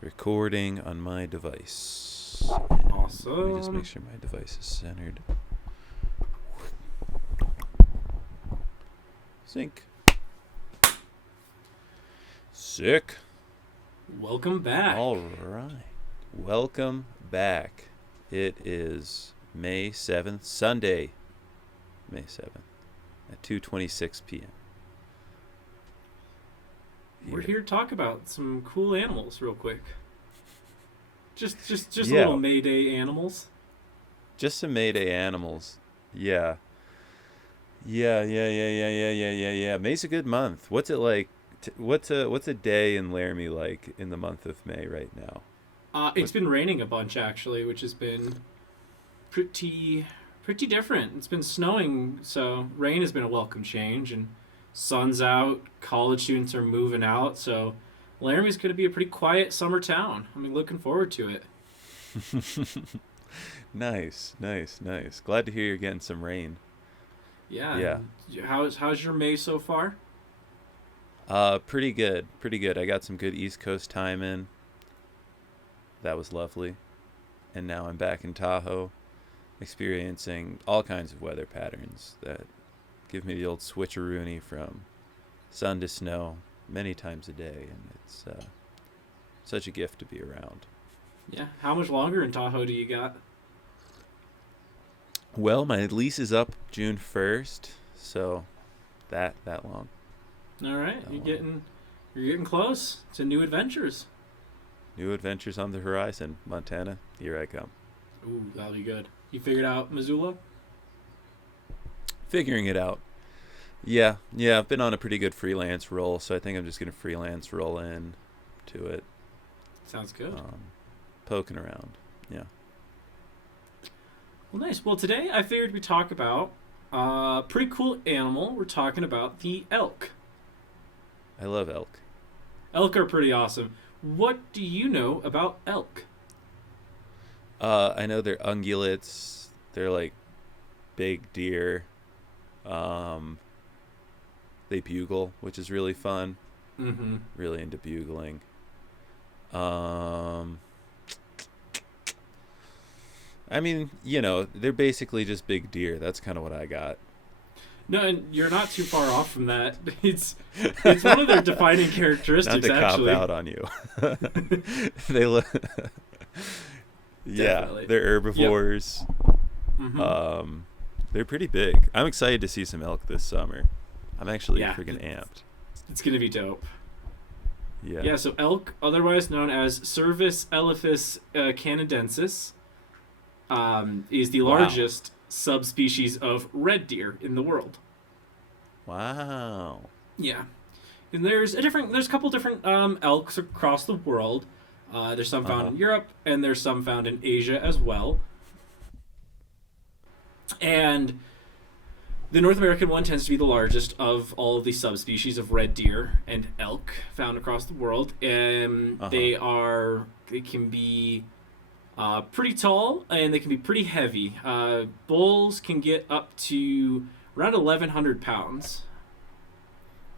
Recording on my device. Awesome. Let me just make sure my device is centered. Sync. Sick. Welcome back. All right. Welcome back. It is May 7th, Sunday, May 7th, at 2:26 p.m. We're here to talk about some cool animals real quick. Just Yeah. little Mayday animals. Just some Mayday animals. Yeah. Yeah. May's a good month. What's it like? What's a day in Laramie like in the month of May right now? It's been raining a bunch actually, which has been pretty different. It's been snowing, so rain has been a welcome change, and sun's out. College students are moving out, so Laramie's going to be a pretty quiet summer town. I'm looking forward to it. Nice. Glad to hear you're getting some rain. Yeah. How's your May so far? Pretty good. I got some good East Coast time in. That was lovely. And now I'm back in Tahoe, experiencing all kinds of weather patterns that give me the old switcheroony from sun to snow many times a day, and it's such a gift to be around. Yeah. How much longer in Tahoe do you got? Well, my lease is up June 1st, so that long. All right, you're getting close to new adventures. New adventures on the horizon, Montana. Here I come. Ooh, that'll be good. You figured out Missoula? Figuring it out. Yeah. I've been on a pretty good freelance roll, so I think I'm just gonna freelance roll in to it. Sounds good. Poking around. Yeah. Well, nice. Well, today I figured we'd talk about a pretty cool animal. We're talking about the elk. I love elk. Elk are pretty awesome. What do you know about elk? I know they're ungulates. They're like big deer. They bugle, which is really fun. Mm-hmm. Really into bugling. I mean, they're basically just big deer. That's kind of what I got. No, and you're not too far off from that. It's one of their defining characteristics, Not to actually. cop out on you. They look. Yeah, Definitely. they're herbivores. Yep. Mm-hmm. They're pretty big. I'm excited to see some elk this summer. I'm actually freaking amped. It's gonna be dope. Yeah. Yeah. So elk, otherwise known as Cervus elephas canadensis, is the largest subspecies of red deer in the world. Wow. Yeah, and there's a couple different elks across the world. There's some found in Europe, and there's some found in Asia as well. And the North American one tends to be the largest of all of the subspecies of red deer and elk found across the world. They can be pretty tall, and they can be pretty heavy. Bulls can get up to around 1,100 pounds.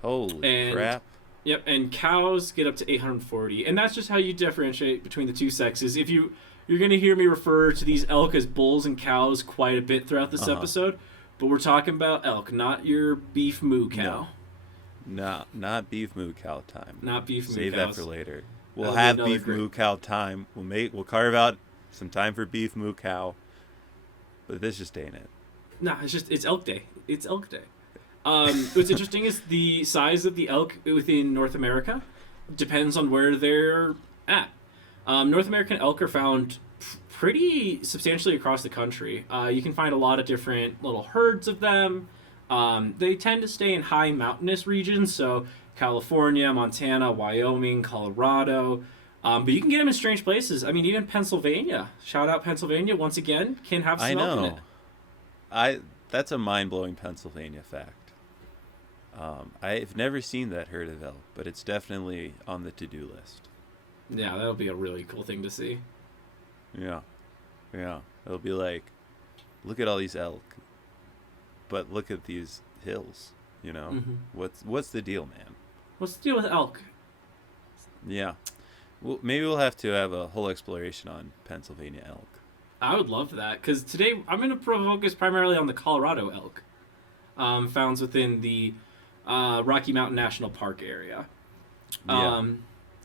Holy crap. Yep, and cows get up to 840. And that's just how you differentiate between the two sexes. If you're going to hear me refer to these elk as bulls and cows quite a bit throughout this episode, but we're talking about elk, not your beef moo cow. No, not beef moo cow time. Not beef moo Save cows. that for later. We'll have beef moo cow time. We'll carve out some time for beef moo cow, but this just ain't it. No, it's elk day. It's elk day. What's interesting is the size of the elk within North America depends on where they're at. North American elk are found pretty substantially across the country. You can find a lot of different little herds of them. They tend to stay in high mountainous regions, so California, Montana, Wyoming, Colorado. But you can get them in strange places. I mean, even Pennsylvania. Shout out Pennsylvania once again. Can have some elk in it. That's a mind-blowing Pennsylvania fact. I've never seen that herd of elk, but it's definitely on the to-do list. Yeah, that'll be a really cool thing to see. Yeah. It'll be like, look at all these elk, but look at these hills. Mm-hmm. What's the deal, man? What's the deal with elk? Yeah. Well, maybe we'll have to have a whole exploration on Pennsylvania elk. I would love that because today I'm going to focus primarily on the Colorado elk, found within the Rocky Mountain National Park area. Yeah.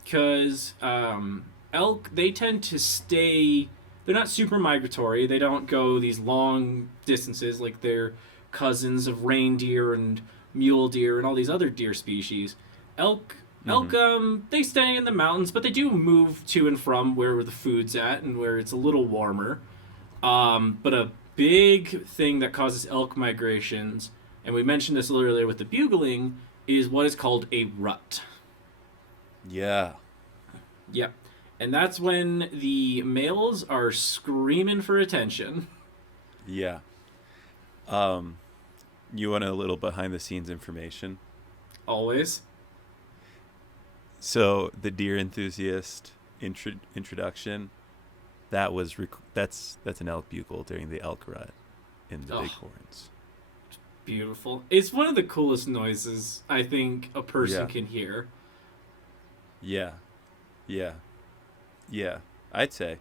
Because elk, they tend to stay. They're not super migratory. They don't go these long distances like their cousins of reindeer and mule deer and all these other deer species. Elk, elk, they stay in the mountains, but they do move to and from where the food's at and where it's a little warmer. But a big thing that causes elk migrations, and we mentioned this earlier with the bugling, is what is called a rut. Yeah. Yep. And that's when the males are screaming for attention. Yeah. You want a little behind the scenes information? Always. So the deer enthusiast introduction, that's an elk bugle during the elk rut in the bighorns. Beautiful. It's one of the coolest noises I think a person can hear. Yeah. Yeah. Yeah. I'd say.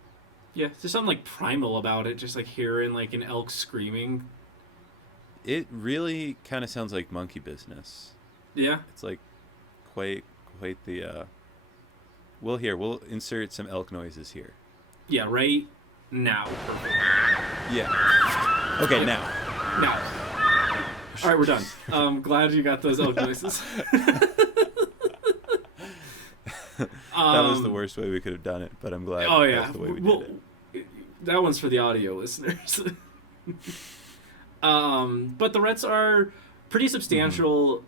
Yeah, there's something like primal about it, just like hearing like an elk screaming. It really kind of sounds like monkey business. Yeah. It's like quite the we'll insert some elk noises here. Yeah, right now. Perfect. Yeah. Okay, now. Now. All right, we're done. Glad you got those elk noises. That was the worst way we could have done it, but I'm glad that's the way we did it. That one's for the audio listeners. But the ruts are pretty substantial.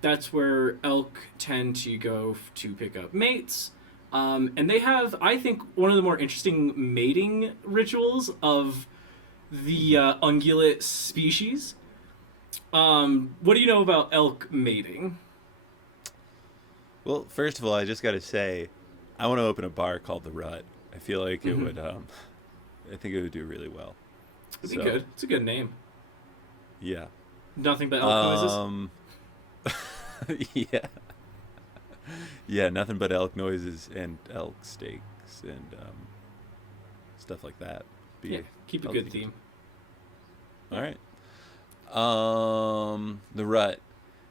That's where elk tend to go to pick up mates. And they have, I think, one of the more interesting mating rituals of the ungulate species. What do you know about elk mating? Well, first of all, I just got to say, I want to open a bar called The Rut. I feel like it would, I think it would do really well. It'd be good. It's a good name. Yeah. Nothing but elk noises? Yeah. Yeah, nothing but elk noises and elk steaks and stuff like that. Keep a good theme. All right. The Rut.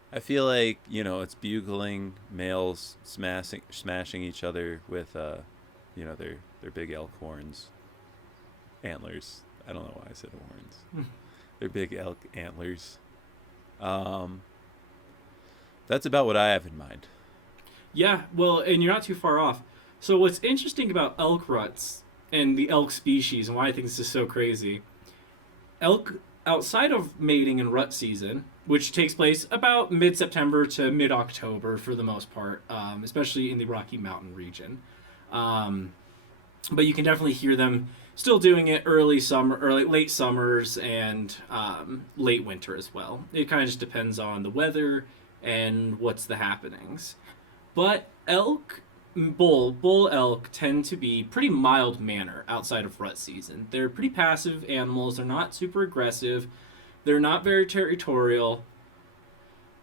I feel like, it's bugling, males smashing each other with, their big elk horns. Antlers. I don't know why I said horns. They're big elk antlers. That's about what I have in mind. Yeah, well, and you're not too far off. So what's interesting about elk ruts and the elk species and why I think this is so crazy, elk outside of mating and rut season, which takes place about mid-September to mid-October for the most part, especially in the Rocky Mountain region. But you can definitely hear them still doing it early summer, or late summers and late winter as well. It kind of just depends on the weather and what's the happenings. But bull elk tend to be pretty mild manner outside of rut season. They're pretty passive animals. They're not super aggressive. They're not very territorial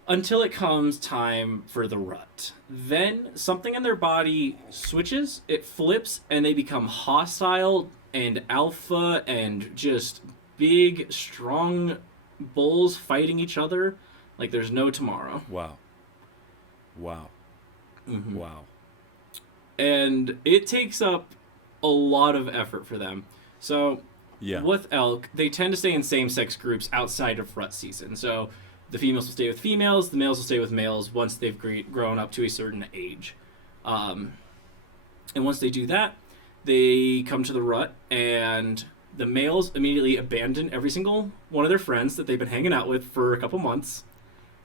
until it comes time for the rut. Then something in their body switches, it flips, and they become hostile and alpha and just big, strong bulls fighting each other like there's no tomorrow. Wow. Mm-hmm. Wow. And it takes up a lot of effort for them. So with elk, they tend to stay in same-sex groups outside of rut season. So the females will stay with females, the males will stay with males once they've grown up to a certain age. And once they do that, they come to the rut, and the males immediately abandon every single one of their friends that they've been hanging out with for a couple months.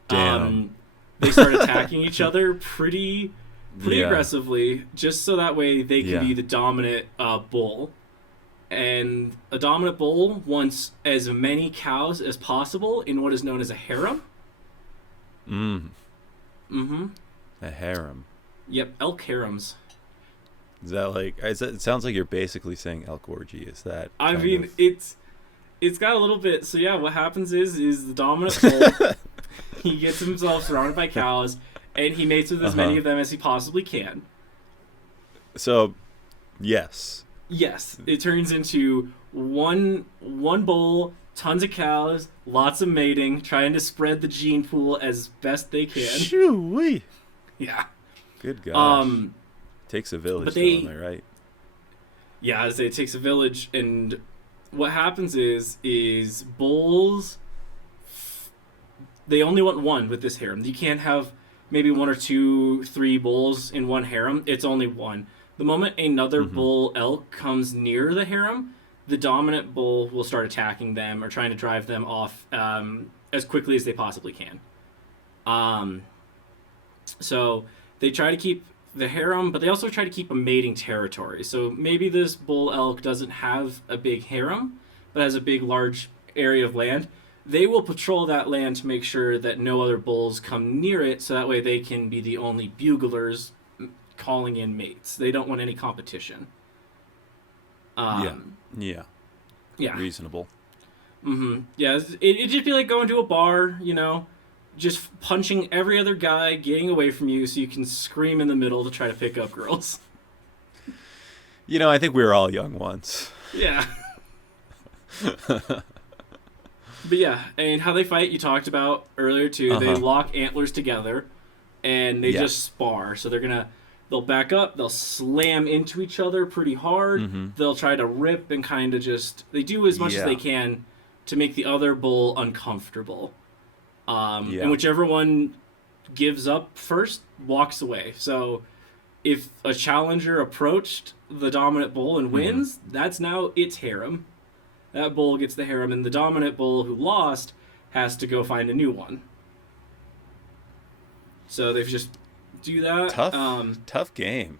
Damn. They start attacking each other pretty aggressively, just so that way they can be the dominant bull. And a dominant bull wants as many cows as possible in what is known as a harem. A harem. Yep, elk harems. Is that it sounds like you're basically saying elk orgy. Is that I mean, it's got a little bit. So yeah, what happens is the dominant bull, he gets himself surrounded by cows, and he mates with as many of them as he possibly can. So, yes. Yes, it turns into one bull, tons of cows, lots of mating, trying to spread the gene pool as best they can. Shoo-wee. Yeah. Good gosh. Um, Takes a but village, though, am they, I right? yeah, as I say, it takes a village, and what happens is bulls, they only want one with this harem. You can't have maybe one or two, three bulls in one harem. It's only one. The moment another Mm-hmm. bull elk comes near the harem, the dominant bull will start attacking them or trying to drive them off as quickly as they possibly can. Um, so they try to keep the harem, but they also try to keep a mating territory. So maybe this bull elk doesn't have a big harem, but has a big, large area of land. They will patrol that land to make sure that no other bulls come near it, so that way they can be the only buglers calling in mates. They don't want any competition. Yeah. Um, Yeah. yeah. Reasonable. Yeah, it'd just be like going to a bar, just punching every other guy, getting away from you so you can scream in the middle to try to pick up girls. I think we were all young once. Yeah. But yeah, and how they fight, you talked about earlier too. They Uh-huh. lock antlers together and they Yeah. just spar. So they'll back up, they'll slam into each other pretty hard. Mm-hmm. They'll try to rip and kind of they do as much as Yeah. they can to make the other bull uncomfortable. Yeah. And whichever one gives up first walks away. So if a challenger approached the dominant bull and wins, that's now its harem. That bull gets the harem, and the dominant bull who lost has to go find a new one. So they just do that. Tough game.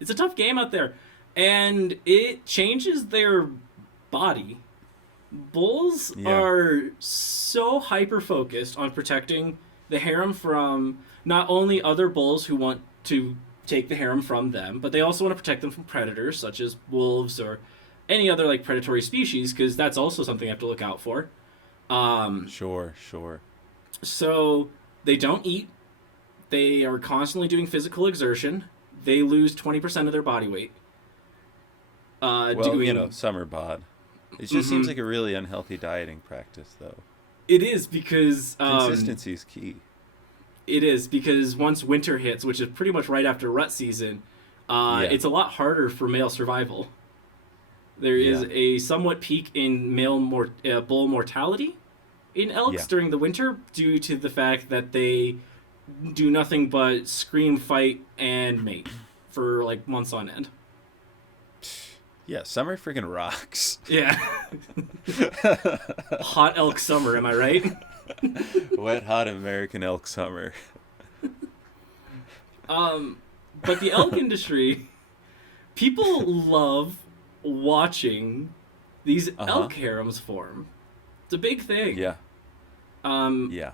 It's a tough game out there, and it changes their body. Bulls Yeah. are so hyper focused on protecting the harem from not only other bulls who want to take the harem from them, but they also want to protect them from predators such as wolves or any other like predatory species, because that's also something you have to look out for. Sure. So they don't eat. They are constantly doing physical exertion. They lose 20% of their body weight. Well, summer bod. It just seems like a really unhealthy dieting practice, though. It is because Consistency is key. It is because once winter hits, which is pretty much right after rut season, it's a lot harder for male survival. There is a somewhat peak in bull mortality in elks during the winter due to the fact that they do nothing but scream, fight, and mate for like months on end. Yeah, summer freaking rocks. Yeah. Hot elk summer, am I right? Wet, hot American elk summer. But the elk industry, people love watching these elk harems form. It's a big thing. Yeah.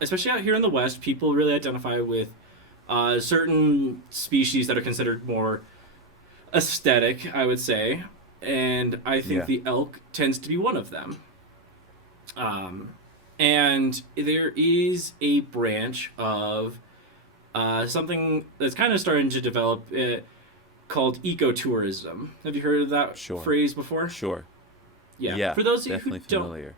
Especially out here in the West, people really identify with certain species that are considered more aesthetic, I would say. And I think the elk tends to be one of them. And there is a branch of something that's kind of starting to develop called ecotourism. Have you heard of that phrase before? Sure. Yeah. For those of you who familiar.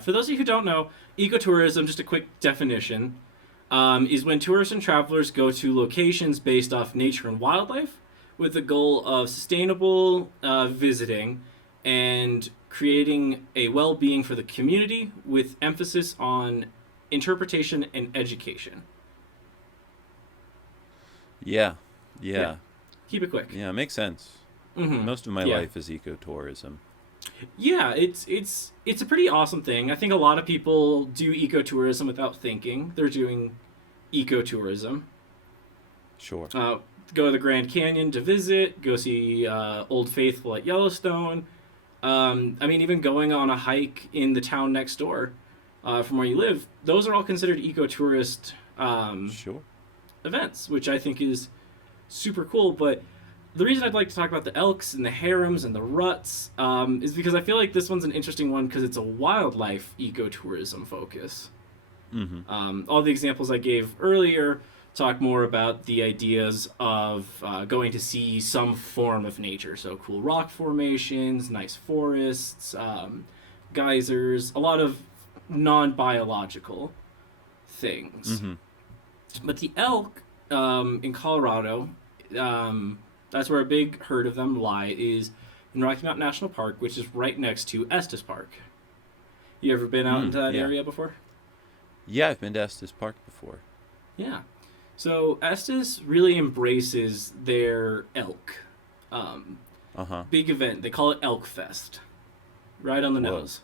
For those of you who don't know, ecotourism, just a quick definition, is when tourists and travelers go to locations based off nature and wildlife with the goal of sustainable visiting and creating a well-being for the community with emphasis on interpretation and education. Yeah. Keep it quick. Yeah, makes sense. Mm-hmm. Most of my life is ecotourism. Yeah, it's a pretty awesome thing. I think a lot of people do ecotourism without thinking. They're doing ecotourism. Sure. Go to the Grand Canyon to visit, go see Old Faithful at Yellowstone. Even going on a hike in the town next door from where you live, those are all considered ecotourist events, which I think is super cool. But the reason I'd like to talk about the elks and the harems and the ruts is because I feel like this one's an interesting one because it's a wildlife ecotourism focus. Mm-hmm. All the examples I gave earlier talk more about the ideas of going to see some form of nature. So cool rock formations, nice forests, geysers, a lot of non-biological things. Mm-hmm. But the elk in Colorado, that's where a big herd of them lie, is in Rocky Mountain National Park, which is right next to Estes Park. You ever been out into that Yeah. area before? Yeah, I've been to Estes Park before. Yeah. So Estes really embraces their elk. Um, Uh-huh. Big event. They call it Elk Fest. Right on the Whoa. nose.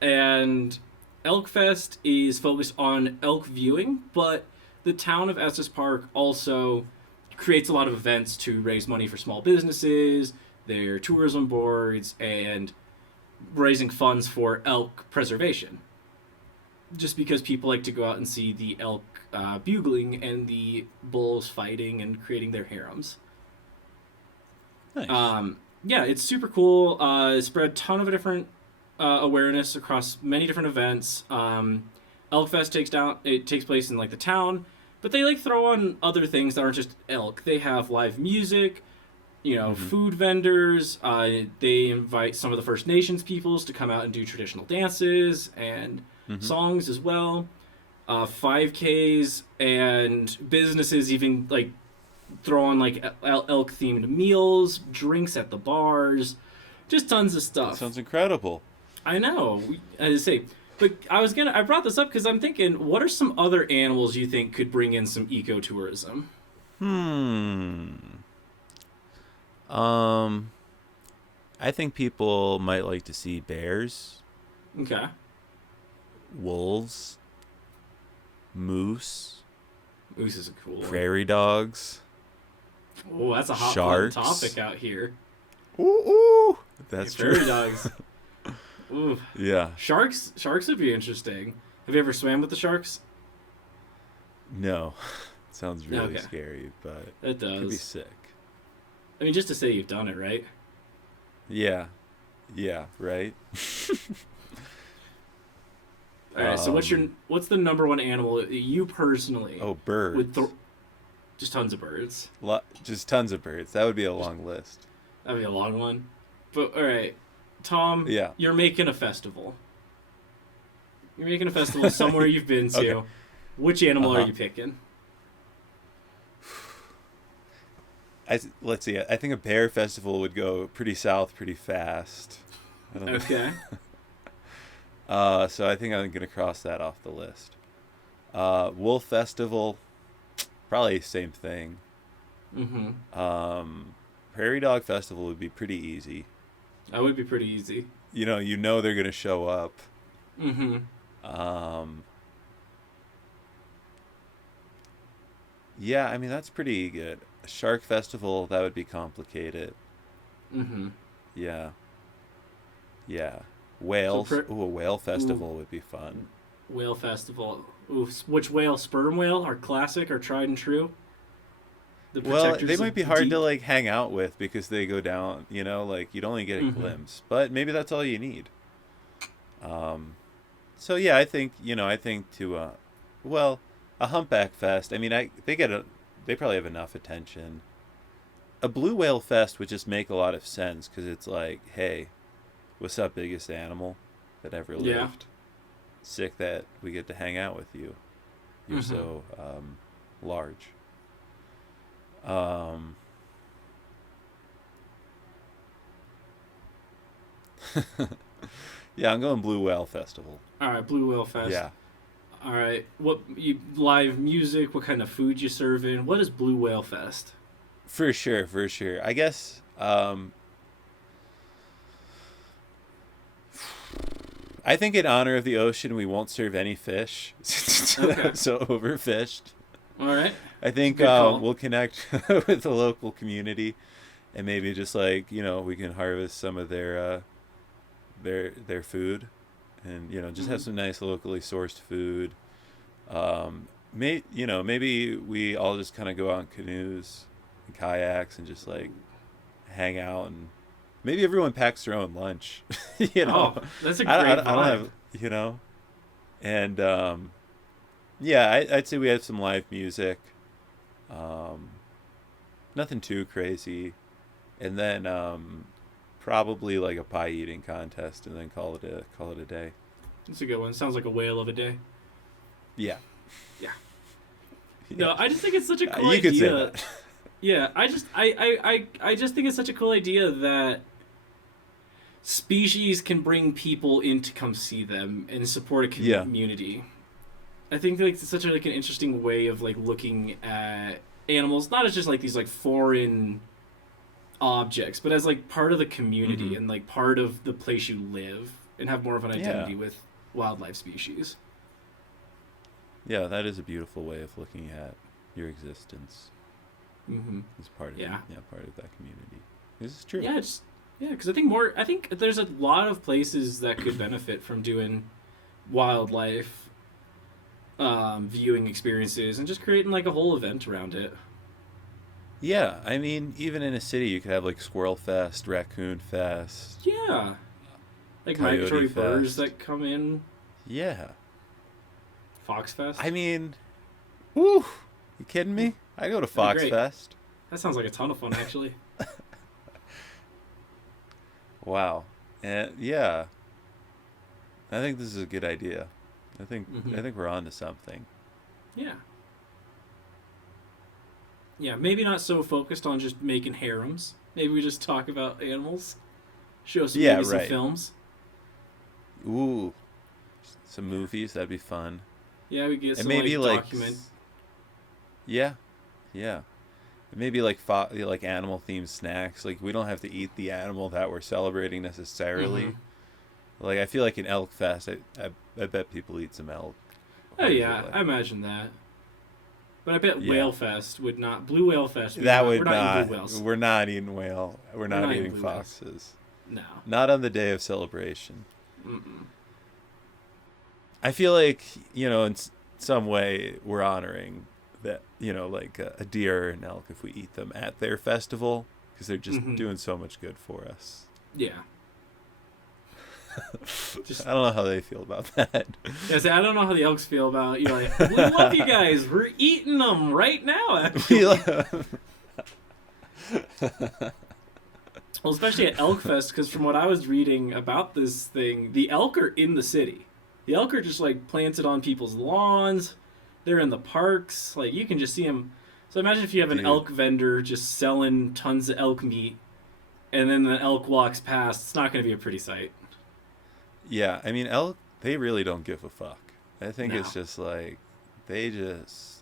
And Elk Fest is focused on elk viewing, but the town of Estes Park also creates a lot of events to raise money for small businesses, their tourism boards, and raising funds for elk preservation. Just because people like to go out and see the elk bugling and the bulls fighting and creating their harems. Nice. Yeah, it's super cool. It spread a ton of different awareness across many different events. Elkfest takes place in like the town, but they like throw on other things that aren't just elk. They have live music, Mm-hmm. food vendors. They invite some of the First Nations peoples to come out and do traditional dances and Mm-hmm. songs as well. 5Ks and businesses even like throw on like elk themed meals, drinks at the bars, just tons of That stuff. sounds incredible. I know. I say, but I brought this up because I'm thinking, what are some other animals you think could bring in some ecotourism? Hmm. Um, I think people might like to see bears, Okay. wolves, moose, Moose is a cool one. prairie dogs, Oh, that's a hot sharks. button topic out here. Ooh, ooh. That's Prairie true. dogs. Ooh. Yeah. Sharks would be interesting. Have you ever swam with the sharks? No. Sounds really Okay. scary, but It could be does. sick. I mean, just to say you've done it, right? Yeah. Yeah, right? All right. So Um, what's the number one animal that you personally Oh, would birds. just tons of birds? Just tons of birds. That would be a long list. That'd be a long one. But all right, Tom, Yeah. you're making a festival. You're making a festival somewhere you've been to. Okay. Which animal are Uh-huh. you picking? Let's see. I think a bear festival would go pretty south pretty fast. I don't know. Okay. So I think I'm gonna cross that off the list. Wolf festival, probably same thing. Mm-hmm. Prairie dog festival would be pretty easy. That would be pretty easy. You know they're gonna show up. Mm-hmm. Um, yeah, I mean that's pretty good. A shark festival, that would be complicated. Mm-hmm. Yeah, yeah. So Whales. Ooh, a whale festival ooh, would be fun. whale festival. Ooh, which whale? Sperm whale, our classic, our tried and true. The Well, they protectors might of be the hard to deep. like hang out with because they go down, like you'd only get a Mm-hmm. glimpse, but maybe that's all you need. Um, so yeah, I think well, a humpback fest. I mean, they probably have enough attention. A blue whale fest would just make a lot of sense because it's like, hey, what's up, biggest animal that ever Yeah. lived? Sick that we get to hang out with you. You're Mm-hmm. so large. Um, yeah, I'm going Blue Whale Festival. All right, blue whale fest. Yeah, All right, what you live music? What kind of food you serving? What is Blue Whale Fest? for sure, for sure. I guess I think in honor of the ocean, we won't serve any fish since Okay. it's so overfished. All right, I think good call. we'll connect with the local community, and maybe just like we can harvest some of their food, and just have Mhm. some nice locally sourced food. Maybe we all just kind of go out in canoes and kayaks and just like hang out, and maybe everyone packs their own lunch. you know, Oh, that's a I great don't vibe. have, and Yeah, I'd say we had some live music. Um, Nothing too crazy, and then probably like a pie eating contest, and then call it a day. It's a good one. Sounds like a whale of a day. Yeah, Yeah. yeah, No, I just think it's such a cool you could say idea. that. Yeah, I just think it's such a cool idea that species can bring people in to come see them and support a Yeah. community. I think like it's such a, like an interesting way of like looking at animals, not as just like these like foreign objects, but as like part of the community Hmm. and like part of the place you live and have more of an Yeah. identity with wildlife species. Yeah, that is a beautiful way of looking at your existence Mm-hmm. as part of Yeah. yeah, part of that community. This is true. Yeah, it's yeah, because I think more. I think there's a lot of places that could benefit from doing wildlife viewing experiences and just creating like a whole event around it. Yeah, I mean, even in a city, you could have like Squirrel Fest, Raccoon Fest, Yeah, like Coyote migratory birds Fest. that come in. Yeah, Fox Fest. I mean, woo! You kidding me? I go to That'd be Fox great. Fest. That sounds like a ton of fun, actually. Wow, and yeah, I think this is a good idea. I think Hmm. I think we're on to something. Yeah. Yeah, maybe not so focused on just making harems. Maybe we just talk about animals. Show some Yeah, maybe some right. films. Ooh, some movies that'd be fun, Yeah, we get and some maybe like like, document. yeah, yeah. Maybe like like animal themed snacks. Like we don't have to eat the animal that we're celebrating Hmm. necessarily. Like I feel like in Elk Fest, I bet people eat some elk. Oh yeah, Hopefully, I imagine that. But I bet yeah. Whale Fest would not. Blue Whale Fest. That We're would not eating blue not. whales. We're not eating whale. We're We're not not eating eating blue whales. foxes. No. Not on the day of celebration. Mm-mm. I feel like in some way we're honoring that. Like a deer or an elk if we eat them at their festival because they're just Hmm. doing so much good for us. Yeah. Just I don't know how they feel about that. yeah, see, I don't know how the Elks feel about you. Like we love you guys. We're eating them right now. We Actually, love- well, especially at Elk Fest, because from what I was reading about this thing, the elk are in the city. The elk are just like planted on people's lawns. They're in the parks. Like you can just see them. So imagine if you have an Dude. elk vendor just selling tons of elk meat, and then the elk walks past. It's not going to be a pretty sight. Yeah, I mean elk. They really don't give a fuck. I think No. it's just like they just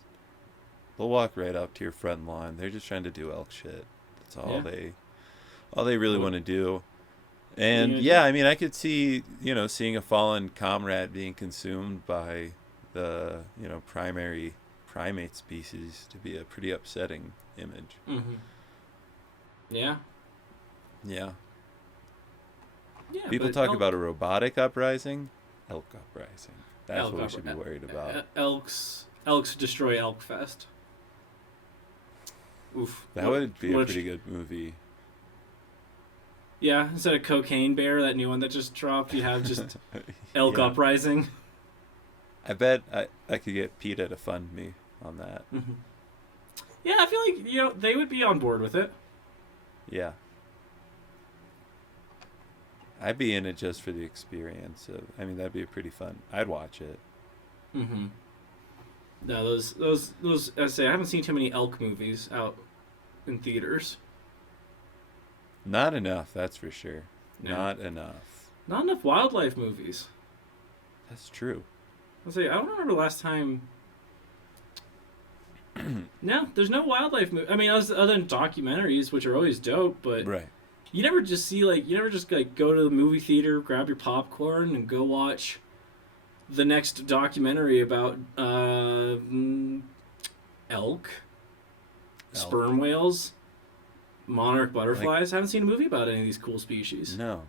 they'll walk right up to your front lawn. They're just trying to do elk shit. That's Yeah. all they really What, want to do. what are you And gonna yeah, do? I mean, I could see seeing a fallen comrade being consumed by the primary primate species to be a pretty upsetting image. Mm-hmm. Yeah. Yeah, Yeah, people but talk about a robotic uprising, elk uprising. That's elk what we up, should be worried about. elks destroy Elk Fest. Oof. That would be a What pretty good movie. yeah, instead of Cocaine Bear, that new one that just dropped, you have just Elk Yeah, Uprising. I bet I could get PETA to fund me on that. Hmm. Yeah, I feel like they would be on board with it. Yeah, I'd be in it just for the experience of. I mean, that'd be pretty fun. I'd watch it. Mm-hmm. No, those. I say I haven't seen too many elk movies out in theaters. Not enough, that's for sure. No, Not enough. not enough wildlife movies. That's true. I say I don't remember the last time. No, there's no wildlife movie. I mean, other than documentaries, which are always dope, but Right. you never just like go to the movie theater, grab your popcorn, and go watch the next documentary about elk, Elk. sperm whales, monarch Like, butterflies. I haven't seen a movie about any of these cool species. no.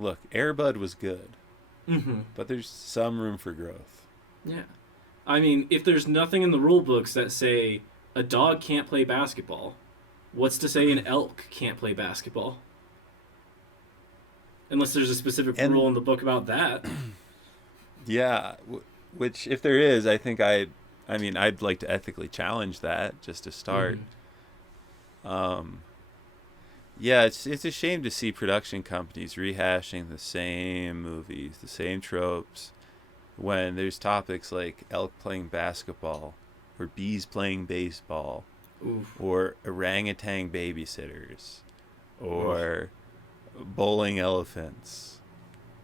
Look, Airbud was good, Mm-hmm. but there's some room for growth. Yeah, I mean, if there's nothing in the rule books that say a dog can't play basketball, what's to say an elk can't play basketball? Unless there's a specific rule And in the book about that. yeah, Which, if there is, I mean, I'd like to ethically challenge that just to start. Um, yeah, it's a shame to see production companies rehashing the same movies, the same tropes, when there's topics like elk playing basketball, or bees playing baseball, Oof. or orangutan babysitters, Oof. or bowling elephants,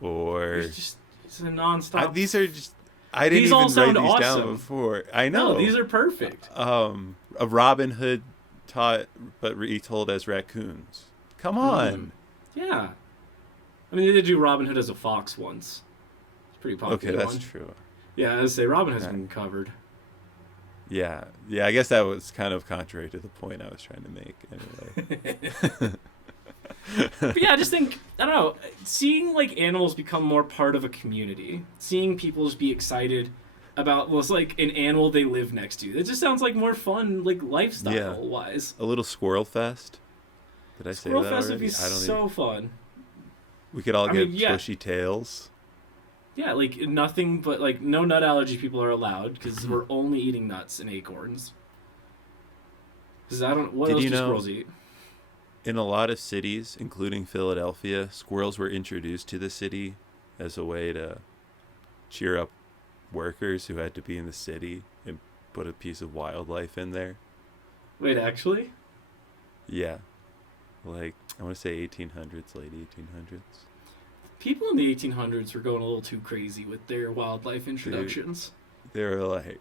or It's a nonstop. these are just, I didn't These all even write sound these down awesome. before. I No, know. these are perfect. A Robin Hood taught but retold as raccoons. Come Mm. on. Yeah. I mean, they did do Robin Hood as a fox once. It's a pretty Okay, popular that's one. true. Yeah, I say Robin has Uh, been covered. yeah, yeah. I guess that was kind of contrary to the point I was trying to make. Anyway. But yeah, I just think I don't know, seeing like animals become more part of a community, seeing people just be excited about what's like an animal they live next to. It just sounds like more fun, like Yeah, lifestyle wise. a little squirrel fest. Did I say Squirrel that Fest would be already? I don't even. so fun. We could all I mean, get yeah, bushy tails. yeah, like nothing but like no nut allergy people are allowed because we're only eating nuts and acorns. Because I don't, what Did else you do know? squirrels eat? In a lot of cities, including Philadelphia, squirrels were introduced to the city as a way to cheer up workers who had to be in the city and put a piece of wildlife in there. Wait, actually, Yeah, like I want to say 1800s, late 1800s. people in the 1800s were going a little too crazy with their wildlife They introductions. they were like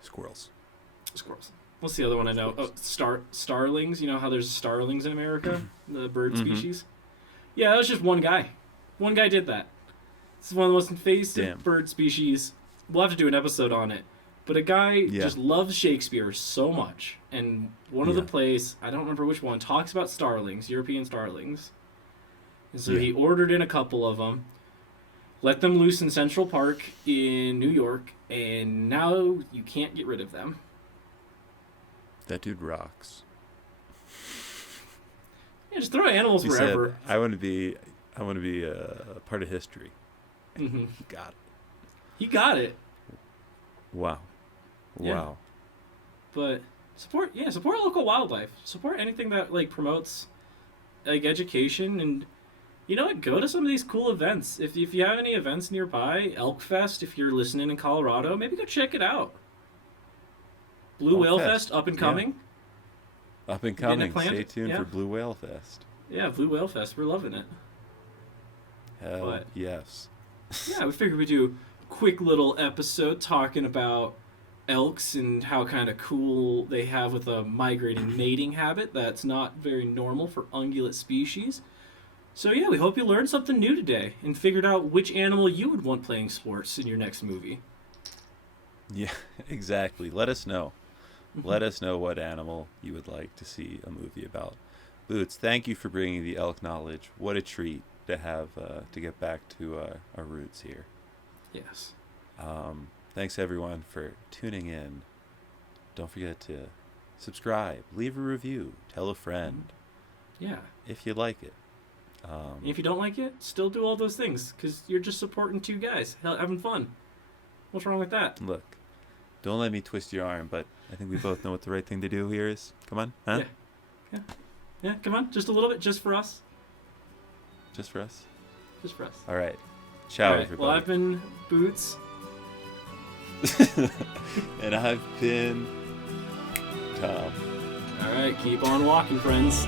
squirrels. Squirrels. What's the other one I know? Oh, Squirrels. starlings. You know how there's starlings in America, the bird Mm-hmm. species. Yeah, that was just one guy. One guy did that. This is one of the most invasive Damn. bird species. We'll have to do an episode on it. But a guy Yeah. just loves Shakespeare so much, and one of the Yeah. plays, I don't remember which one, talks about starlings, European starlings. And so Yeah. he ordered in a couple of them, let them loose in Central Park in New York, and now you can't get rid of them. That dude rocks. Yeah, just throw animals He wherever. said, I want to be a part of history." Hmm. He got it. He got it. Wow. Yeah. Wow. But support local wildlife. Support anything that like promotes like education, and you know what? Go to some of these cool events. If you have any events nearby, Elk Fest, if you're listening in Colorado, maybe go check it out. Blue Elk Whale Fest, Fest up and yeah. coming. Up and Getting it coming. planned? Stay tuned Yeah. for Blue Whale Fest. Yeah, Blue Whale Fest. We're loving it. Hell But yes. yeah, we figured we'd do a quick little episode talking about elks and how kind of cool they have with a migrating mating habit that's not very normal for ungulate species. So yeah, we hope you learned something new today and figured out which animal you would want playing sports in your next movie. Yeah, exactly. Let us know. Let us know what animal you would like to see a movie about. Boots, thank you for bringing the elk knowledge. What a treat to have to get back to our roots here. Yes. Thanks everyone for tuning in. Don't forget to subscribe, leave a review, tell a friend Yeah. if you like it. And if you don't like it, still do all those things because you're just supporting two guys having fun. What's wrong with that? Look, don't let me twist your arm, but I think we both know what the right thing to do here is. Come on, huh? Yeah. Yeah, come on, just a little bit, just for us. Just for us. Just for us. All right. Ciao, All right. Well, I've everybody. been Boots. And I've been Tom. All right, keep on walking, friends.